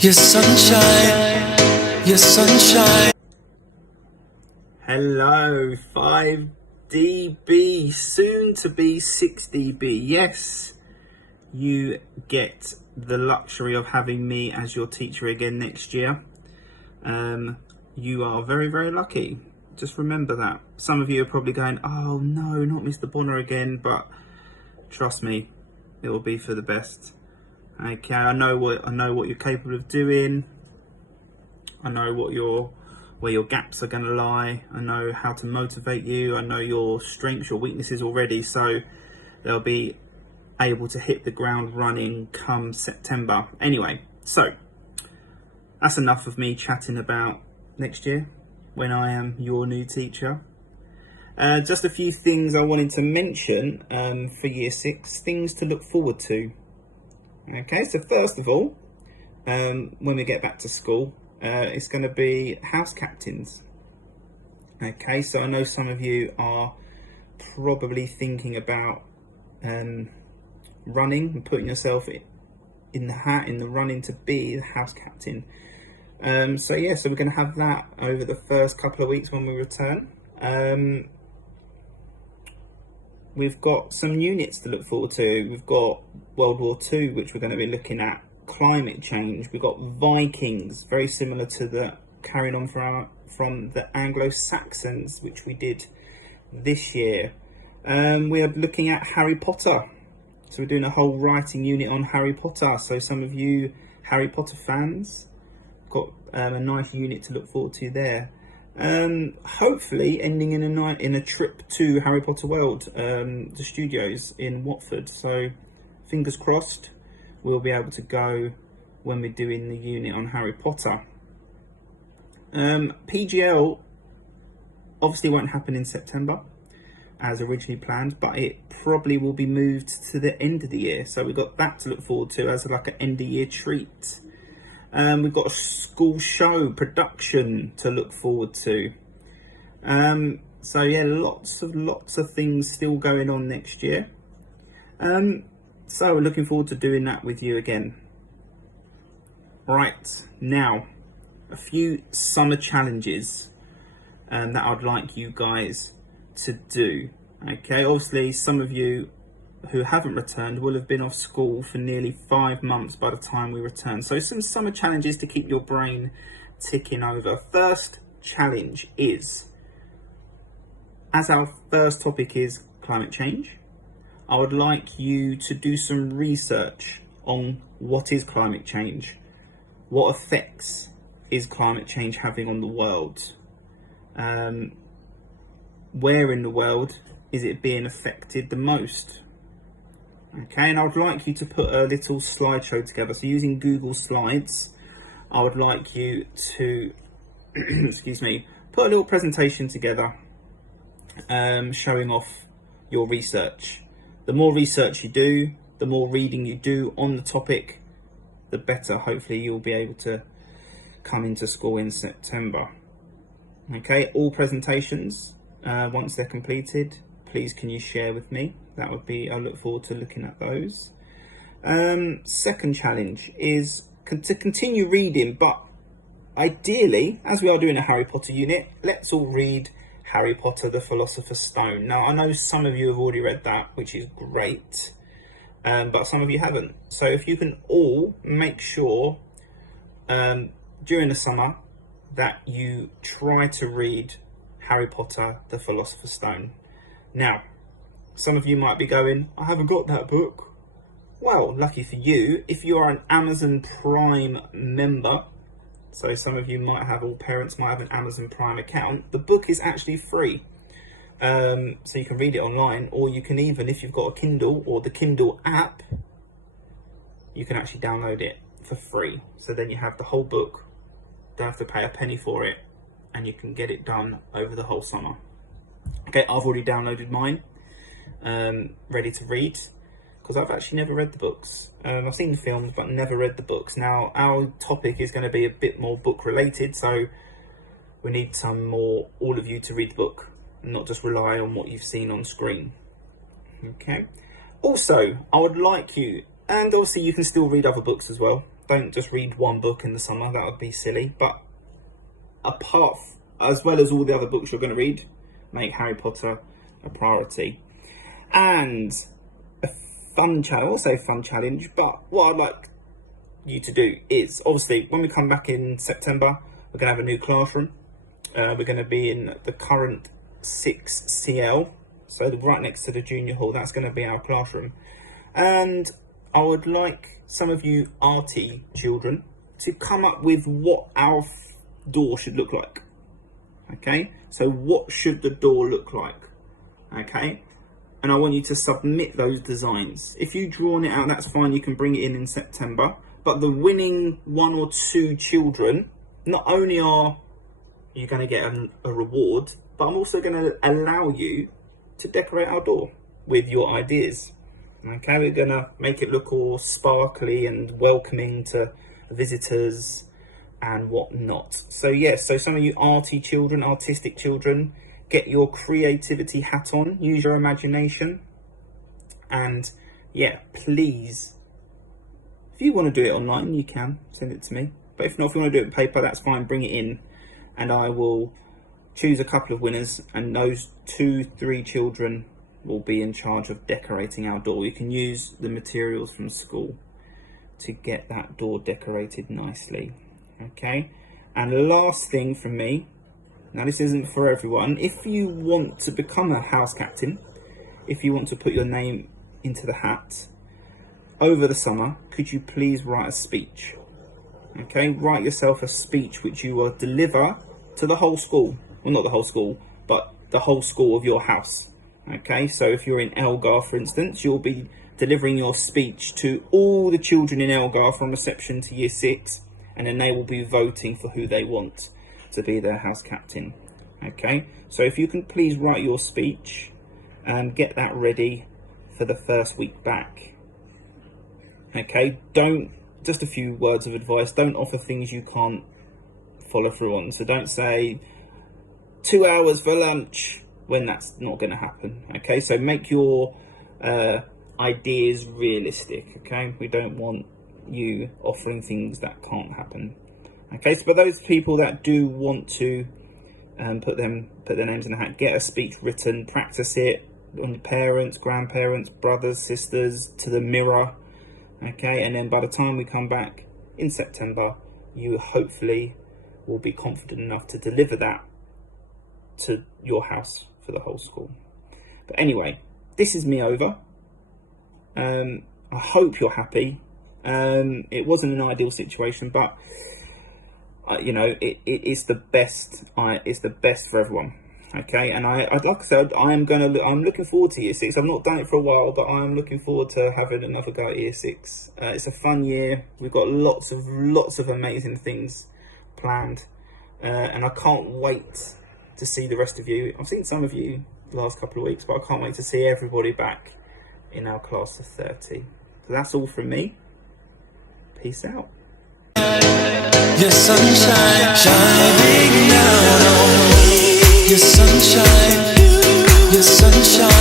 Your sunshine, your sunshine. Hello, 5dB, soon to be 6dB. Yes, you get the luxury of having me as your teacher again next year. You are very, very lucky. Just remember that. Some of you are probably going, oh no, not Mr. Bonner again, but trust me, it will be for the best. Okay, I know what you're capable of doing. I know where your gaps are going to lie. I know how to motivate you. I know your strengths, your weaknesses already. So they'll be able to hit the ground running come September. Anyway, so that's enough of me chatting about next year when I am your new teacher. Just a few things I wanted to mention for year 6, things to look forward to. Okay, so first of all, when we get back to school, it's going to be house captains. Okay, so I know some of you are probably thinking about running and putting yourself in the hat, in the running to be the house captain. So we're going to have that over the first couple of weeks when we return. We've got some units to look forward to. We've got World War II, which we're going to be looking at, climate change. We've got Vikings, very similar to the carrying on from the Anglo-Saxons, which we did this year. We are looking at Harry Potter. So we're doing a whole writing unit on Harry Potter. So some of you Harry Potter fans got a nice unit to look forward to there. Hopefully ending in a trip to Harry Potter World, the studios in Watford. So fingers crossed we'll be able to go when we're doing the unit on Harry Potter. PGL obviously won't happen in September as originally planned, but it probably will be moved to the end of the year. So we've got that to look forward to as like an end of year treat. We've got a school show production to look forward to. So yeah, lots of things still going on next year. So we're looking forward to doing that with you again. Right, now a few summer challenges that I'd like you guys to do. Okay, obviously some of you who haven't returned will have been off school for nearly 5 months by the time we return. So some summer challenges to keep your brain ticking over. First challenge is, as our first topic is climate change, I would like you to do some research on what is climate change. What effects is climate change having on the world? Where in the world is it being affected the most? Okay, and I would like you to put a little slideshow together. So using Google Slides, I would like you to, excuse me, put a little presentation together showing off your research. The more research you do, the more reading you do on the topic, the better. Hopefully you'll be able to come into school in September. Okay, all presentations, once they're completed, please can you share with me? That would be, I look forward to looking at those. Second challenge is to continue reading, but ideally, as we are doing a Harry Potter unit, let's all read Harry Potter, the Philosopher's Stone. Now, I know some of you have already read that, which is great, but some of you haven't. So if you can all make sure during the summer that you try to read Harry Potter, the Philosopher's Stone. Now, some of you might be going, I haven't got that book. Well, lucky for you, if you are an Amazon Prime member, so some of you might have, all parents might have an Amazon Prime account, the book is actually free. So you can read it online, or you can even, if you've got a Kindle or the Kindle app, you can actually download it for free. So then you have the whole book, don't have to pay a penny for it, and you can get it done over the whole summer. Okay, I've already downloaded mine, ready to read, because I've actually never read the books. I've seen the films, but never read the books. Now, our topic is going to be a bit more book related, so we need all of you to read the book, and not just rely on what you've seen on screen. Okay. Also, I would like you, and obviously you can still read other books as well, Don't just read one book in the summer, that would be silly. But as well as all the other books you're going to read, make Harry Potter a priority. And a fun challenge, but what I'd like you to do is, obviously, when we come back in September, we're going to have a new classroom. We're going to be in the current 6CL, so right next to the junior hall. That's going to be our classroom. And I would like some of you arty children to come up with what our door should look like. Okay, so what should the door look like? Okay, and I want you to submit those designs. If you've drawn it out, that's fine, you can bring it in September. But the winning 1 or 2 children, not only are you going to get a reward, but I'm also going to allow you to decorate our door with your ideas. Okay, we're going to make it look all sparkly and welcoming to visitors and whatnot. So yes, so some of you artistic children, get your creativity hat on, use your imagination, and yeah, please, if you want to do it online, you can send it to me. But if not, if you want to do it in paper, that's fine, bring it in, and I will choose a couple of winners, and those 2-3 children will be in charge of decorating our door. You can use the materials from school to get that door decorated nicely. Okay, and the last thing from me, now this isn't for everyone, if you want to become a house captain, if you want to put your name into the hat over the summer, could you please write a speech? Okay, write yourself a speech which you will deliver to the whole school. Well, not the whole school, but the whole school of your house. Okay, so if you're in Elgar, for instance, you'll be delivering your speech to all the children in Elgar from reception to year 6, and then they will be voting for who they want to be their house captain. Okay, so if you can please write your speech and get that ready for the first week back. Okay, just a few words of advice, don't offer things you can't follow through on. So don't say 2 hours for lunch when that's not going to happen. Okay, so make your ideas realistic. Okay, we don't want you offering things that can't happen. Okay, so for those people that do want to put their names in the hat, get a speech written, practice it on parents, grandparents, brothers, sisters, to the mirror. Okay, and then by the time we come back in September, you hopefully will be confident enough to deliver that to your house for the whole school. But anyway, this is me over. I hope you're happy. It wasn't an ideal situation, but you know, it's the best. It's the best for everyone. Okay, and I'd like I said, I'm looking forward to year 6. I've not done it for a while, but I'm looking forward to having another go at year 6. It's a fun year. We've got lots of amazing things planned, and I can't wait to see the rest of you. I've seen some of you the last couple of weeks, but I can't wait to see everybody back in our class of 30. So that's all from me. Peace out. Your sunshine shining down on me. Your sunshine, your sunshine.